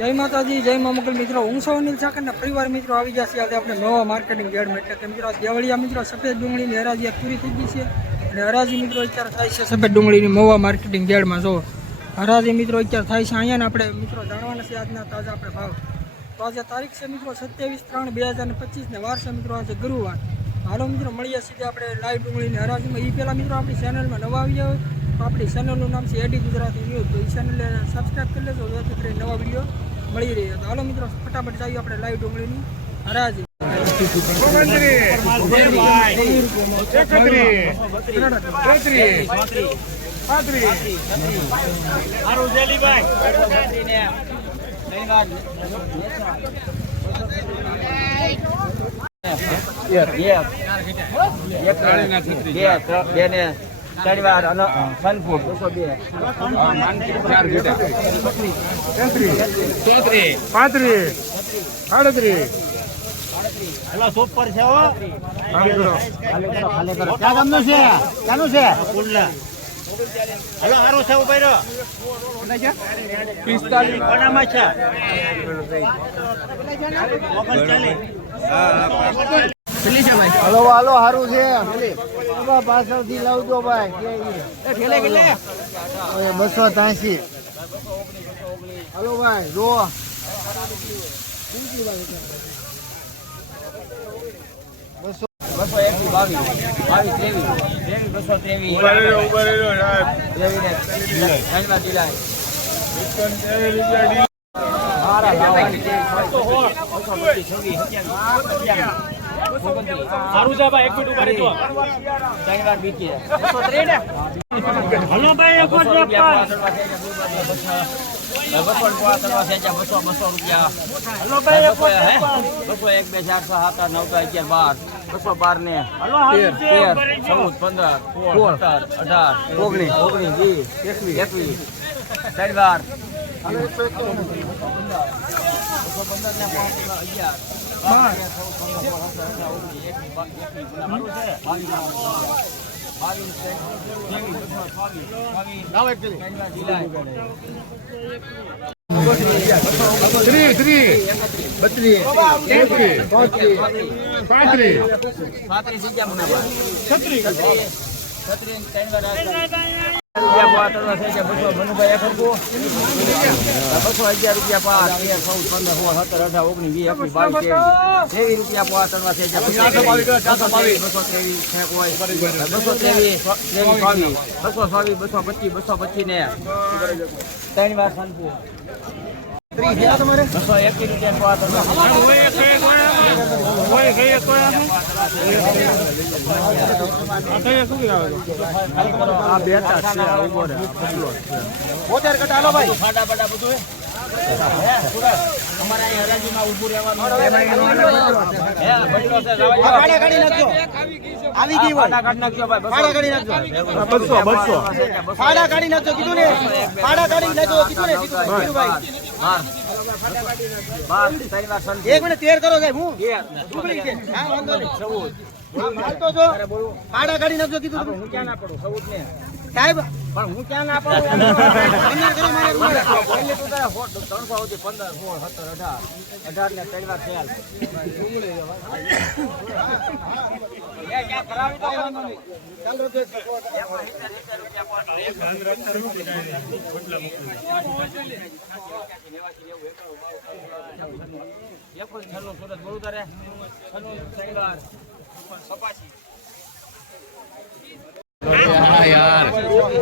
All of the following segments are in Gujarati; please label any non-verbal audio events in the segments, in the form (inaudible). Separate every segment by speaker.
Speaker 1: જય માતાજી, જય મા મોગલ મિત્રો. હું સૌ અનિલ સાકરના પરિવાર મિત્રો આવી ગયા છે આજે આપણે નવા માર્કેટિંગ યાર્ડમાં એટલે કે મિત્રો દેવળિયા મિત્રો, સફેદ ડુંગળીની હરાજી પૂરી થઈ ગઈ છે. અને હરાજી મિત્રો અત્યારે થાય છે સફેદ ડુંગળીની મવા માર્કેટિંગ યાર્ડમાં જો, હરાજી મિત્રો અત્યારે થાય છે. અહીંયા આપણે મિત્રો જાણવાના છે આજના તાજા આપણે ભાવ. તો આજે તારીખ છે મિત્રો સત્યાવીસ ત્રણ બે હજાર પચીસ ને વાર છે મિત્રો, આજે ગુરુવાર. હાલો મિત્રો, મળીએ સીધે આપણે લાઈવ ડુંગળીની હરાજીમાં. એ પહેલાં મિત્રો આપણી ચેનલમાં નવા આવ્યા હોય, તો આપણી ચેનલનું નામ છે એડી ગુજરાતી ન્યૂઝ તો એ ચેનલને સબસ્ક્રાઈબ કરી લેજો, જેથી નવા વીડિયો મળી રહે તો હાલો મિત્રો ફટાફટ જઈએ આપણે લાઈવ ડુંગળીની હરાજી.
Speaker 2: પાંત્રીસ. આડત્રીસ
Speaker 3: હેલો સુપર છે હો.
Speaker 2: આમ
Speaker 3: ક્યાં ગામનું છે? ક્યાંનું છે? કુલ્લા હેલો સારું છે ઊભા રહ્યો.
Speaker 2: પિસ્તાલીસ.
Speaker 3: કોનામાં છે? ઓગણચાલીસ.
Speaker 2: હલો હાલો હારું છે. બાબા પાછળથી લાવજો ભાઈ. બસો ત્યાસી. હલો ભાઈ જો બસો
Speaker 4: બસો એકવીસ બાવીસ. બાવીસ ત્રેવીસ. ત્રેવીસ બસો ત્રેવીસ. ત્રેવીસ ધન્યવાદ મારા લાવવાની. છે. બસો
Speaker 3: હલો ભાઈ એક
Speaker 4: બસો બસો રૂપિયા
Speaker 3: હલો ભાઈ
Speaker 4: બસો બે ચારસો સાત આઠ નવ અગિયાર બાર બસો બાર ને તેર ચૌદ પંદર સોળ સત્તર અઢાર ઓગણીસ. ઓગણીસ વીસ એકવીસ એકવીસ.
Speaker 2: ત્રીસ ત્રીસ. બત્રીસ તેત્રીસ પાંત્રીસ
Speaker 4: પાંત્રીસ. છત્રીસ. છત્રીસ. બસો અગિયાર રૂપિયા પાંચ તેર ચૌદ પંદર સોળ સત્તર અઢાર ઓગણીસ વીસ એકવીસ બાવીસ ત્રેવીસ ત્રેવીસ રૂપિયા પાંચ ત્રણ છે બસો ત્રેવીસ બસો ત્રેવીસ બસો ત્રેવીસ બાવીસ બસો પચીસ બસો પચીસ ને ત્રણ વાર બસો એકવીસ રૂપિયા પાંચ ત્રણ
Speaker 2: આ બેટા છે ઊભો રહે
Speaker 4: ફાટા ફાટા બધું હે? હે, સુરત? અમારે અહીં હરાજીમાં ઊભું રહેવાનું. હે, બગડો છે, જવા દ્યો.
Speaker 3: ફાડા કાઢી નાખજો આવી ગઈ હોય
Speaker 4: ફાટા કાઢી નાખજો ભાઈ, બસો.
Speaker 3: ફાડા કાઢી નાખજો
Speaker 2: બસો બસો
Speaker 3: ફાડા કાઢી નાખજો કીધું ને ફાડા કાઢી નાખજો કીધું ને કીધું કીધું ભાઈ
Speaker 4: બાર. ત્રણ વાર.
Speaker 3: એક મિનિટ તેર કરો સાહેબ હું. ડુંગળી છે હા વાંધો નહીં
Speaker 4: ચૌદ.
Speaker 3: હા, માલતો જો ફાડા કાઢી નાખજો કીધું
Speaker 4: હું ક્યાં ના પડું ચૌદ ને
Speaker 3: સાહેબ
Speaker 4: પણ હું ક્યાં ના પાડું? (laughs) પહેલી તું તારે સો- ત્રણસો સુધી પંદર સોળ સત્તર અઢાર. અઢાર ને ત્રણ વાર થયા એ સુરત કરાવી તો વાંધો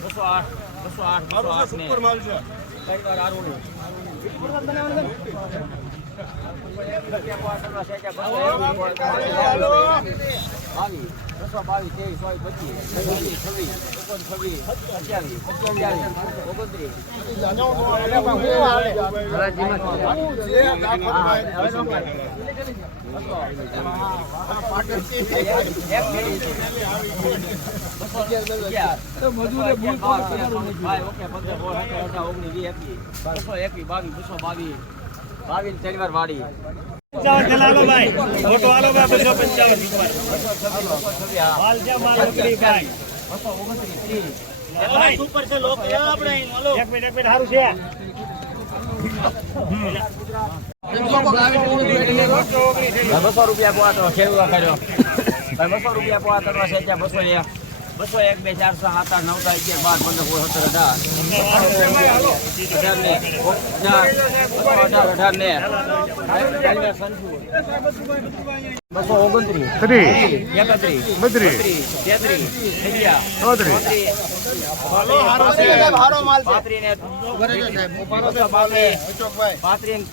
Speaker 1: બસો
Speaker 4: આઠ. બસો આઠ, બસો આઠ, ને. ત્રણ વાર આરોડી. બાવીસ, બસો બાવીસ, ત્રેવીસ, ચોવીસ, પચીસ, છવ્વીસ, છવ્વીસ, ઓગણછવ્વીસ,
Speaker 1: ભૂલ
Speaker 4: ભાઈ. બસો ને ત્રણ વાર વાળી. બસો રૂપિયા પોવા તો ખેડૂતો કર્યો. બસો રૂપિયા પોવા તો છે ત્યાં બસો એક બસો એક બે ચારસો સાત આઠ નવ અગિયાર બાર પંદર સોળ સત્તર અઢાર અઢાર ને બસો ઓગણત્રીસ એકત્રીસ બત્રીસ તેત્રીસ ચોત્રીસ પાંત્રીસ